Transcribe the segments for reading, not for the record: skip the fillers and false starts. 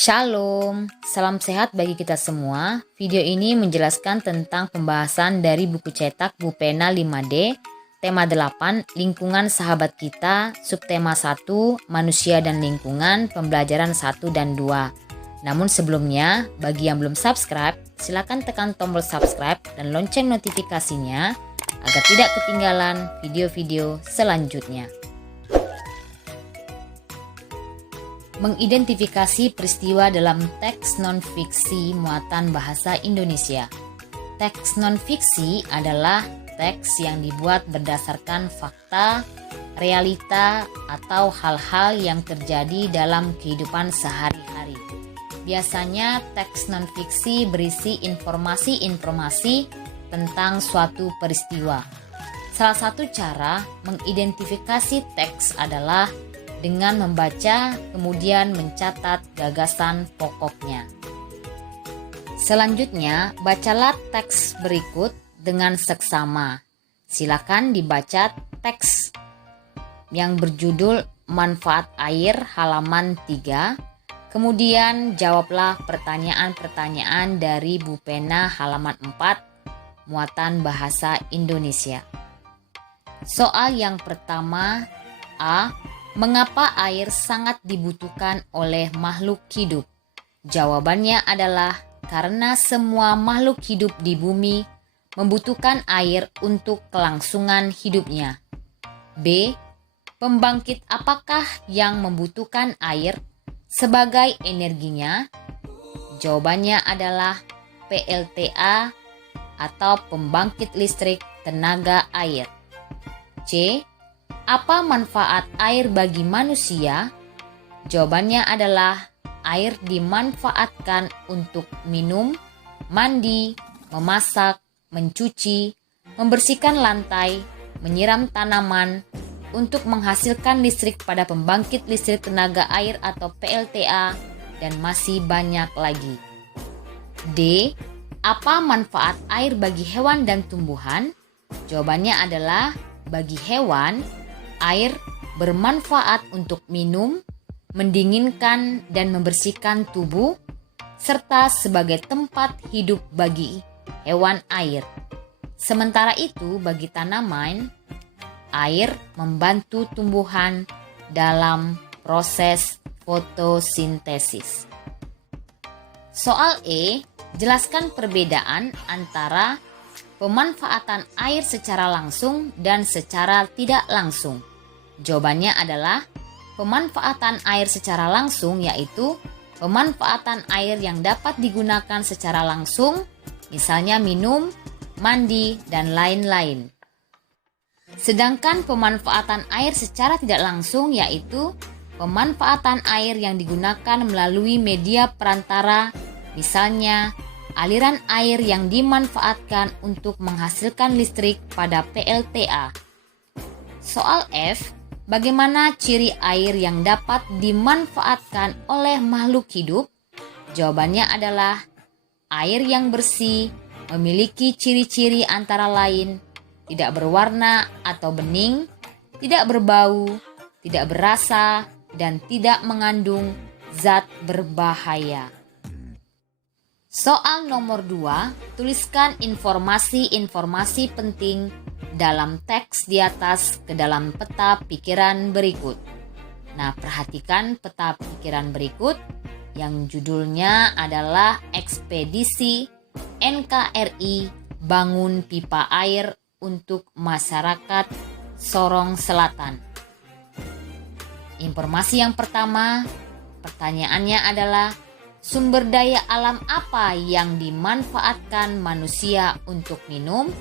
Shalom, salam sehat bagi kita semua. Video ini menjelaskan tentang pembahasan dari buku cetak Bu Pena 5D, tema 8, lingkungan sahabat kita, subtema 1, manusia dan lingkungan, pembelajaran 1 dan 2. Namun sebelumnya, bagi yang belum subscribe, silakan tekan tombol subscribe dan lonceng notifikasinya agar tidak ketinggalan video-video selanjutnya. Mengidentifikasi peristiwa dalam teks non-fiksi muatan bahasa Indonesia. Teks non-fiksi adalah teks yang dibuat berdasarkan fakta, realita, atau hal-hal yang terjadi dalam kehidupan sehari-hari. Biasanya teks non-fiksi berisi informasi-informasi tentang suatu peristiwa. Salah satu cara mengidentifikasi teks adalah dengan membaca, kemudian mencatat gagasan pokoknya. Selanjutnya, bacalah teks berikut dengan seksama. Silakan dibaca teks yang berjudul Manfaat Air halaman 3. Kemudian jawablah pertanyaan-pertanyaan dari Bu Pena halaman 4, muatan bahasa Indonesia. Soal yang pertama, A. Mengapa air sangat dibutuhkan oleh makhluk hidup? Jawabannya adalah karena semua makhluk hidup di bumi membutuhkan air untuk kelangsungan hidupnya. B. Pembangkit apakah yang membutuhkan air sebagai energinya? Jawabannya adalah PLTA atau pembangkit listrik tenaga air. C. Apa manfaat air bagi manusia? Jawabannya adalah air dimanfaatkan untuk minum, mandi, memasak, mencuci, membersihkan lantai, menyiram tanaman, untuk menghasilkan listrik pada pembangkit listrik tenaga air atau PLTA, dan masih banyak lagi. D. Apa manfaat air bagi hewan dan tumbuhan? Jawabannya adalah bagi hewan, air bermanfaat untuk minum, mendinginkan dan membersihkan tubuh, serta sebagai tempat hidup bagi hewan air. Sementara itu bagi tanaman, air membantu tumbuhan dalam proses fotosintesis. Soal E, jelaskan perbedaan antara pemanfaatan air secara langsung dan secara tidak langsung. Jawabannya adalah pemanfaatan air secara langsung, yaitu pemanfaatan air yang dapat digunakan secara langsung, misalnya minum, mandi, dan lain-lain. Sedangkan pemanfaatan air secara tidak langsung yaitu pemanfaatan air yang digunakan melalui media perantara, misalnya aliran air yang dimanfaatkan untuk menghasilkan listrik pada PLTA. Soal F, bagaimana ciri air yang dapat dimanfaatkan oleh makhluk hidup? Jawabannya adalah air yang bersih, memiliki ciri-ciri antara lain tidak berwarna atau bening, tidak berbau, tidak berasa, dan tidak mengandung zat berbahaya. Soal nomor 2, tuliskan informasi-informasi penting dalam teks di atas ke dalam peta pikiran berikut. Nah, perhatikan peta pikiran berikut yang judulnya adalah Ekspedisi NKRI Bangun Pipa Air untuk Masyarakat Sorong Selatan. Informasi yang pertama, pertanyaannya adalah sumber daya alam apa yang dimanfaatkan manusia untuk minum?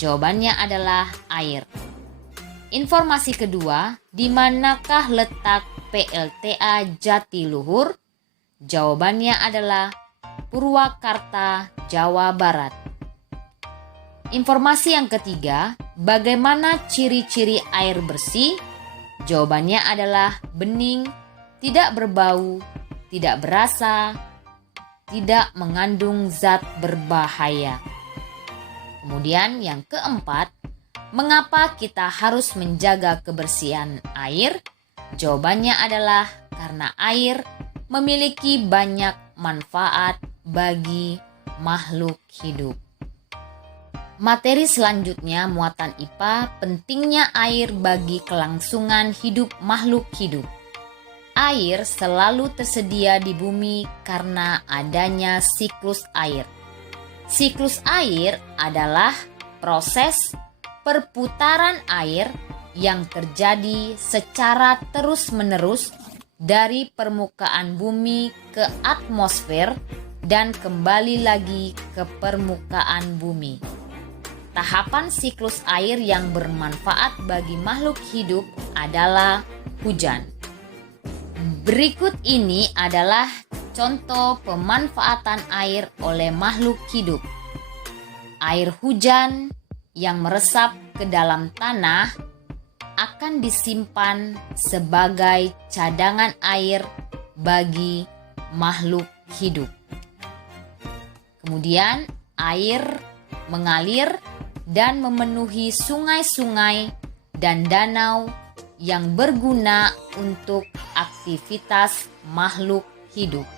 Jawabannya adalah air. Informasi kedua, di manakah letak PLTA Jatiluhur? Jawabannya adalah Purwakarta, Jawa Barat. Informasi yang ketiga, bagaimana ciri-ciri air bersih? Jawabannya adalah bening, tidak berbau, tidak berasa, tidak mengandung zat berbahaya. Kemudian yang keempat, mengapa kita harus menjaga kebersihan air? Jawabannya adalah karena air memiliki banyak manfaat bagi makhluk hidup. Materi selanjutnya muatan IPA, pentingnya air bagi kelangsungan hidup makhluk hidup. Air selalu tersedia di bumi karena adanya siklus air. Siklus air adalah proses perputaran air yang terjadi secara terus-menerus dari permukaan bumi ke atmosfer dan kembali lagi ke permukaan bumi. Tahapan siklus air yang bermanfaat bagi makhluk hidup adalah hujan. Berikut ini adalah contoh pemanfaatan air oleh makhluk hidup. Air hujan yang meresap ke dalam tanah akan disimpan sebagai cadangan air bagi makhluk hidup. Kemudian air mengalir dan memenuhi sungai-sungai dan danau yang berguna untuk aktivitas makhluk hidup.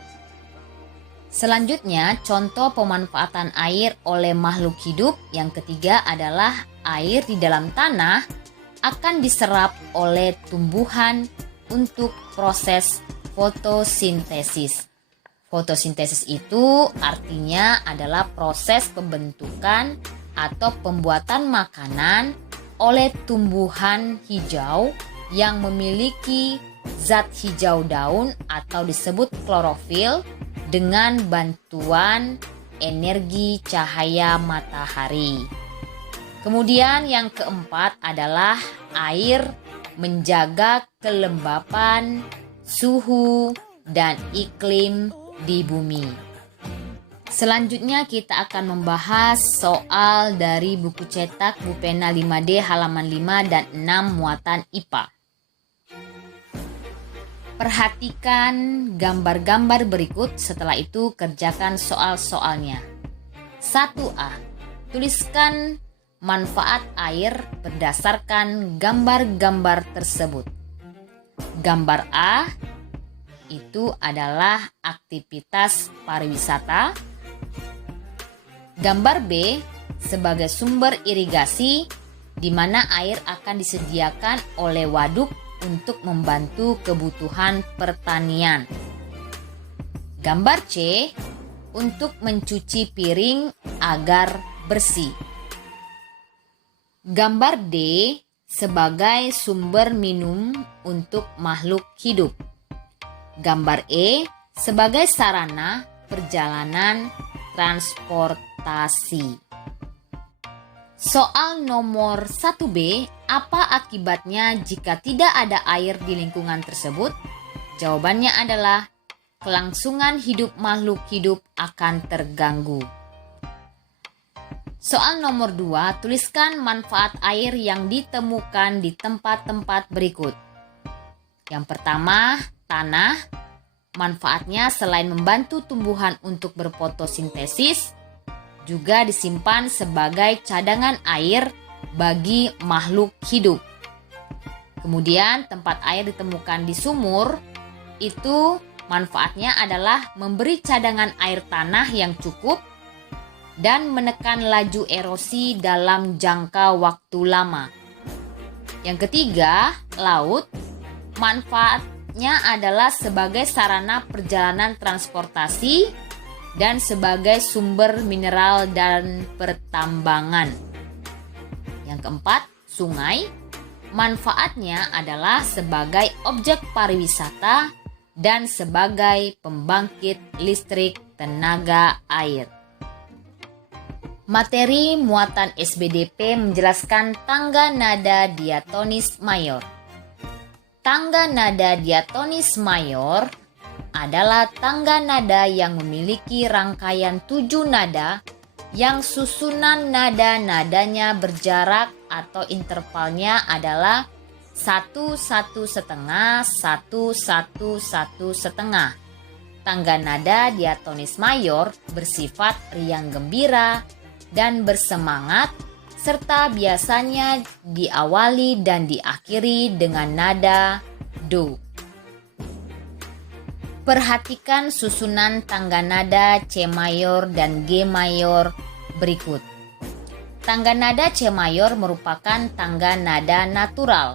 Selanjutnya, contoh pemanfaatan air oleh makhluk hidup yang ketiga adalah air di dalam tanah akan diserap oleh tumbuhan untuk proses fotosintesis. Fotosintesis itu artinya adalah proses pembentukan atau pembuatan makanan oleh tumbuhan hijau yang memiliki zat hijau daun atau disebut klorofil dengan bantuan energi cahaya matahari. Kemudian yang keempat adalah air menjaga kelembapan, suhu, dan iklim di bumi. Selanjutnya kita akan membahas soal dari buku cetak Bu Pena 5D halaman 5 dan 6 muatan IPA. Perhatikan gambar-gambar berikut, setelah itu kerjakan soal-soalnya. 1A. Tuliskan manfaat air berdasarkan gambar-gambar tersebut. Gambar A itu adalah aktivitas pariwisata. Gambar B sebagai sumber irigasi di mana air akan disediakan oleh waduk untuk membantu kebutuhan pertanian. Gambar C untuk mencuci piring agar bersih. Gambar D sebagai sumber minum untuk makhluk hidup. Gambar E sebagai sarana perjalanan transportasi. Soal nomor 1B, apa akibatnya jika tidak ada air di lingkungan tersebut? Jawabannya adalah kelangsungan hidup makhluk hidup akan terganggu. Soal nomor 2, tuliskan manfaat air yang ditemukan di tempat-tempat berikut. Yang pertama, tanah. Manfaatnya selain membantu tumbuhan untuk berfotosintesis, juga disimpan sebagai cadangan air bagi makhluk hidup. Kemudian tempat air ditemukan di sumur, itu manfaatnya adalah memberi cadangan air tanah yang cukup dan menekan laju erosi dalam jangka waktu lama. Yang ketiga, laut. Manfaatnya adalah sebagai sarana perjalanan transportasi dan sebagai sumber mineral dan pertambangan. Yang keempat, sungai. Manfaatnya adalah sebagai objek pariwisata dan sebagai pembangkit listrik tenaga air. Materi muatan SBDP menjelaskan tangga nada diatonis mayor. Tangga nada diatonis mayor adalah tangga nada yang memiliki rangkaian 7 nada yang susunan nada-nadanya berjarak atau intervalnya adalah 1, 1 setengah, 1, 1, 1 setengah. Tangga nada diatonis mayor bersifat riang gembira dan bersemangat, serta biasanya diawali dan diakhiri dengan nada do. Perhatikan susunan tangga nada C mayor dan G mayor berikut. Tangga nada C mayor merupakan tangga nada natural.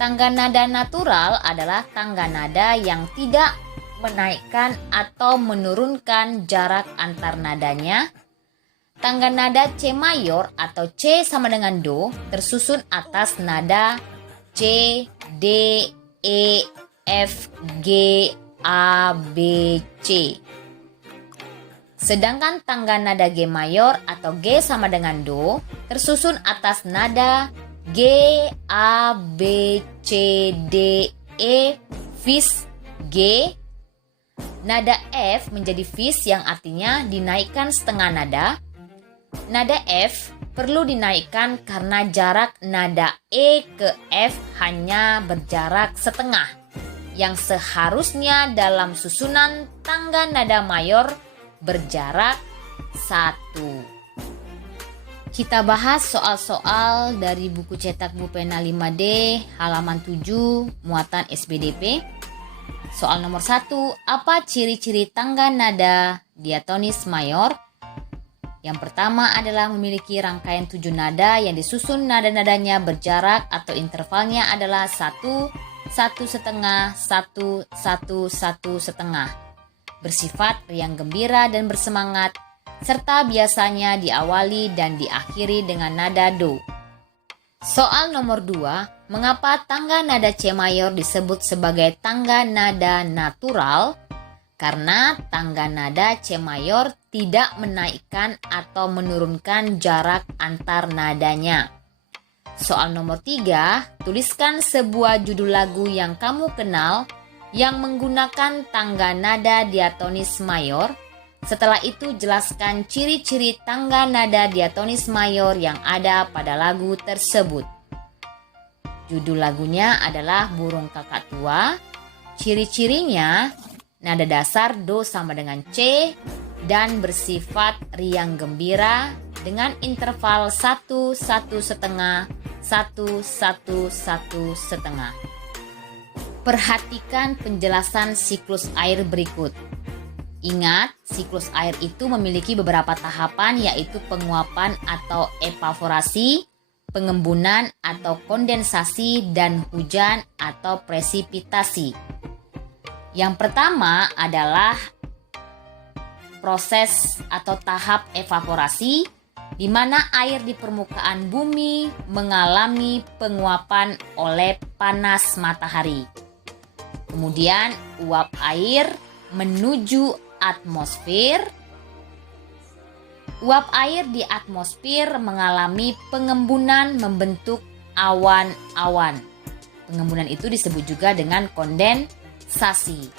Tangga nada natural adalah tangga nada yang tidak menaikkan atau menurunkan jarak antar nadanya. Tangga nada C mayor atau C sama dengan Do tersusun atas nada C, D, E, F, G, A, B, C. Sedangkan tangga nada G mayor atau G sama dengan Do tersusun atas nada G, A, B, C, D, E, vis G. Nada F menjadi vis yang artinya dinaikkan setengah nada. Nada F perlu dinaikkan karena jarak nada E ke F hanya berjarak setengah, yang seharusnya dalam susunan tangga nada mayor berjarak 1. Kita bahas soal-soal dari buku cetak Bu Pena 5D halaman 7 muatan SBDP. Soal nomor 1, apa ciri-ciri tangga nada diatonis mayor? Yang pertama adalah memiliki rangkaian 7 nada yang disusun nada-nadanya berjarak atau intervalnya adalah 1, 1 setengah, 1, 1, 1 setengah. Bersifat riang gembira dan bersemangat, serta biasanya diawali dan diakhiri dengan nada Do. Soal nomor 2, mengapa tangga nada C mayor disebut sebagai tangga nada natural? Karena tangga nada C mayor tidak menaikkan atau menurunkan jarak antar nadanya. Soal nomor 3, tuliskan sebuah judul lagu yang kamu kenal yang menggunakan tangga nada diatonis mayor. Setelah itu jelaskan ciri-ciri tangga nada diatonis mayor yang ada pada lagu tersebut. Judul lagunya adalah Burung Kakak Tua. Ciri-cirinya nada dasar Do sama dengan C dan bersifat riang gembira dengan interval 1, 1 setengah, 1, 1, 1 setengah. Perhatikan penjelasan siklus air berikut. Ingat, siklus air itu memiliki beberapa tahapan, yaitu penguapan atau evaporasi, pengembunan atau kondensasi, dan hujan atau presipitasi. Yang pertama adalah proses atau tahap evaporasi, di mana air di permukaan bumi mengalami penguapan oleh panas matahari. Kemudian uap air menuju atmosfer. Uap air di atmosfer mengalami pengembunan membentuk awan-awan. Pengembunan itu disebut juga dengan kondensasi.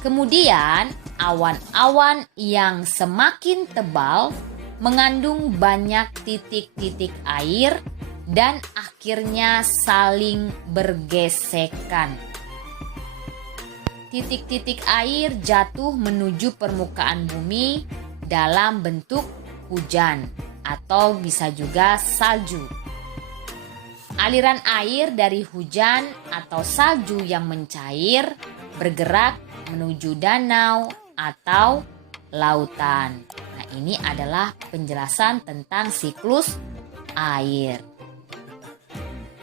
Kemudian awan-awan yang semakin tebal mengandung banyak titik-titik air dan akhirnya saling bergesekan. Titik-titik air jatuh menuju permukaan bumi dalam bentuk hujan atau bisa juga salju. Aliran air dari hujan atau salju yang mencair bergerak menuju danau atau lautan. Nah, ini adalah penjelasan tentang siklus air.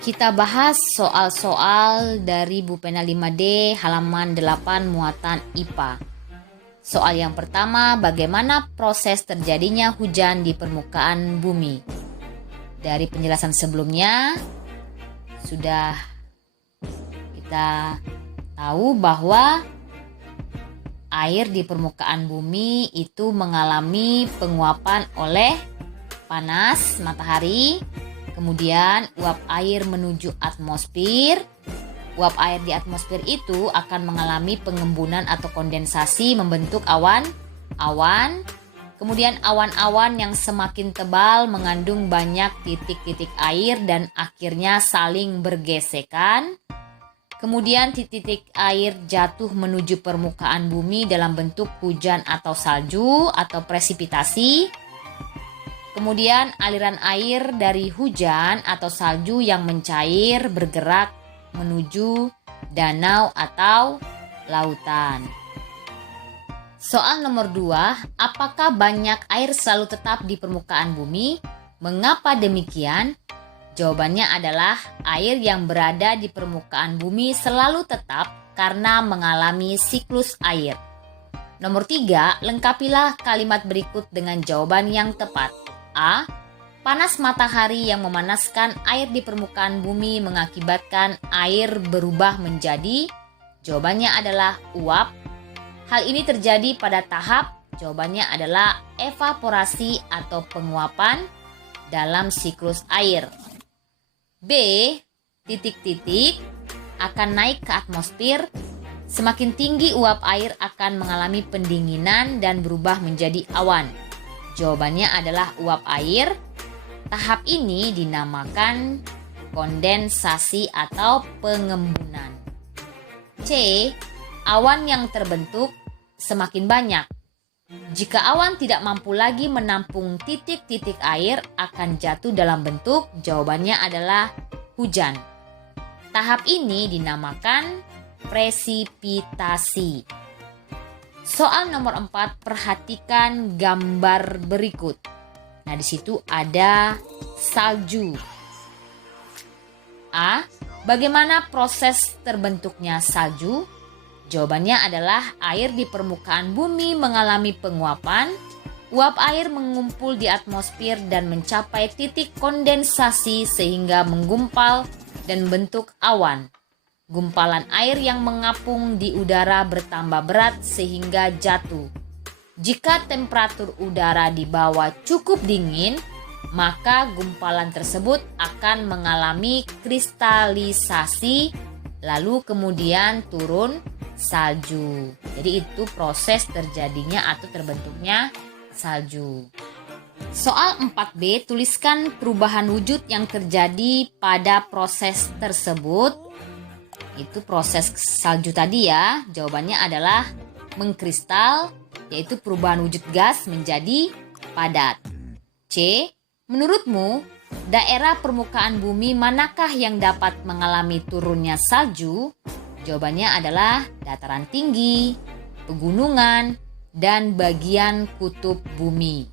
Kita bahas soal-soal dari Bu Pena 5D halaman 8 muatan IPA. Soal yang pertama, bagaimana proses terjadinya hujan di permukaan bumi? Dari penjelasan sebelumnya, sudah kita tahu bahwa air di permukaan bumi itu mengalami penguapan oleh panas matahari. Kemudian uap air menuju atmosfer. Uap air di atmosfer itu akan mengalami pengembunan atau kondensasi membentuk awan-awan. Kemudian awan-awan yang semakin tebal mengandung banyak titik-titik air dan akhirnya saling bergesekan. Kemudian titik-titik air jatuh menuju permukaan bumi dalam bentuk hujan atau salju atau presipitasi. Kemudian aliran air dari hujan atau salju yang mencair bergerak menuju danau atau lautan. Soal nomor 2, apakah banyak air selalu tetap di permukaan bumi? Mengapa demikian? Jawabannya adalah air yang berada di permukaan bumi selalu tetap karena mengalami siklus air. Nomor 3, lengkapilah kalimat berikut dengan jawaban yang tepat. A. Panas matahari yang memanaskan air di permukaan bumi mengakibatkan air berubah menjadi. Jawabannya adalah uap. Hal ini terjadi pada tahap. Jawabannya adalah evaporasi atau penguapan dalam siklus air. B. Titik-titik akan naik ke atmosfer. Semakin tinggi uap air akan mengalami pendinginan dan berubah menjadi awan. Jawabannya adalah uap air. Tahap ini dinamakan kondensasi atau pengembunan. C. Awan yang terbentuk semakin banyak. Jika awan tidak mampu lagi menampung titik-titik air akan jatuh dalam bentuk, jawabannya adalah hujan. Tahap ini dinamakan presipitasi. Soal nomor 4, perhatikan gambar berikut. Nah, di situ ada salju. A. Bagaimana proses terbentuknya salju? Jawabannya adalah air di permukaan bumi mengalami penguapan. Uap air mengumpul di atmosfer dan mencapai titik kondensasi sehingga menggumpal dan bentuk awan. Gumpalan air yang mengapung di udara bertambah berat sehingga jatuh. Jika temperatur udara di bawah cukup dingin, maka gumpalan tersebut akan mengalami kristalisasi, lalu kemudian turun salju. Jadi itu proses terjadinya atau terbentuknya salju. Soal 4B, tuliskan perubahan wujud yang terjadi pada proses tersebut. Itu proses salju tadi ya. Jawabannya adalah mengkristal, yaitu perubahan wujud gas menjadi padat. C. Menurutmu, daerah permukaan bumi manakah yang dapat mengalami turunnya salju? Jawabannya adalah dataran tinggi, pegunungan, dan bagian kutub bumi.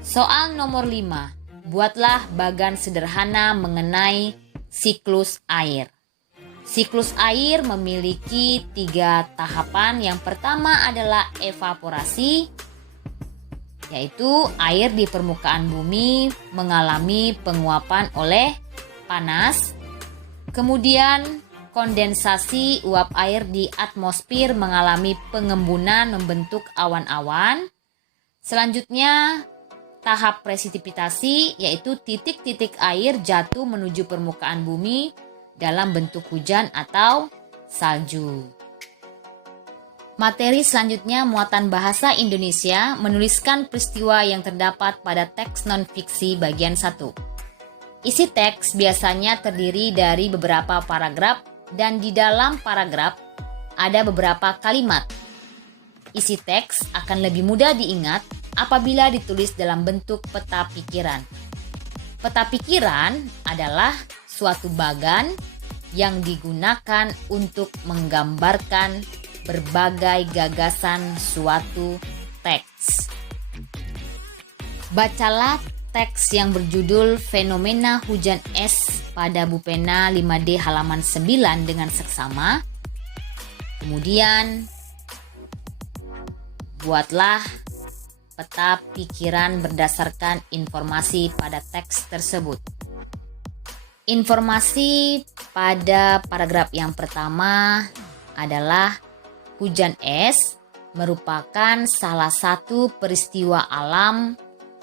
Soal nomor 5. Buatlah bagan sederhana mengenai siklus air. Siklus air memiliki 3 tahapan. Yang pertama adalah evaporasi, yaitu air di permukaan bumi mengalami penguapan oleh panas. Kemudian kondensasi, uap air di atmosfer mengalami pengembunan membentuk awan-awan. Selanjutnya tahap presipitasi, yaitu titik-titik air jatuh menuju permukaan bumi dalam bentuk hujan atau salju. Materi selanjutnya muatan bahasa Indonesia, menuliskan peristiwa yang terdapat pada teks non-fiksi bagian 1. Isi teks biasanya terdiri dari beberapa paragraf dan di dalam paragraf ada beberapa kalimat. Isi teks akan lebih mudah diingat apabila ditulis dalam bentuk peta pikiran. Peta pikiran adalah suatu bagan yang digunakan untuk menggambarkan berbagai gagasan suatu teks. Bacalah teks yang berjudul Fenomena Hujan Es pada Bupena 5D halaman 9 dengan seksama. Kemudian buatlah peta pikiran berdasarkan informasi pada teks tersebut. Informasi pada paragraf yang pertama adalah hujan es merupakan salah satu peristiwa alam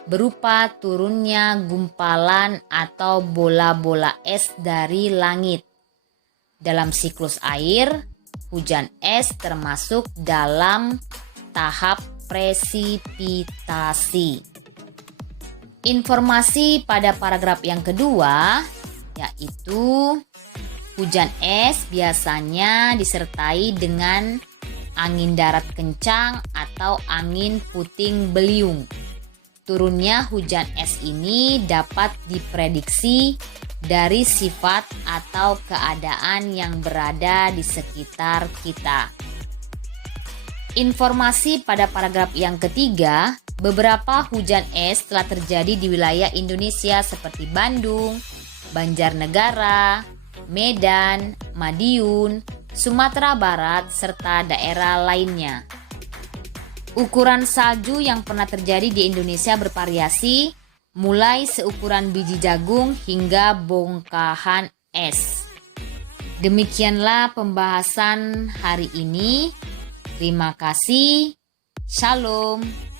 berupa turunnya gumpalan atau bola-bola es dari langit. Dalam siklus air, hujan es termasuk dalam tahap presipitasi. Informasi pada paragraf yang kedua yaitu hujan es biasanya disertai dengan angin darat kencang atau angin puting beliung. Turunnya hujan es ini dapat diprediksi dari sifat atau keadaan yang berada di sekitar kita. Informasi pada paragraf yang ketiga, beberapa hujan es telah terjadi di wilayah Indonesia seperti Bandung, Banjarnegara, Medan, Madiun, Sumatera Barat, serta daerah lainnya. Ukuran salju yang pernah terjadi di Indonesia bervariasi, mulai seukuran biji jagung hingga bongkahan es. Demikianlah pembahasan hari ini. Terima kasih. Shalom.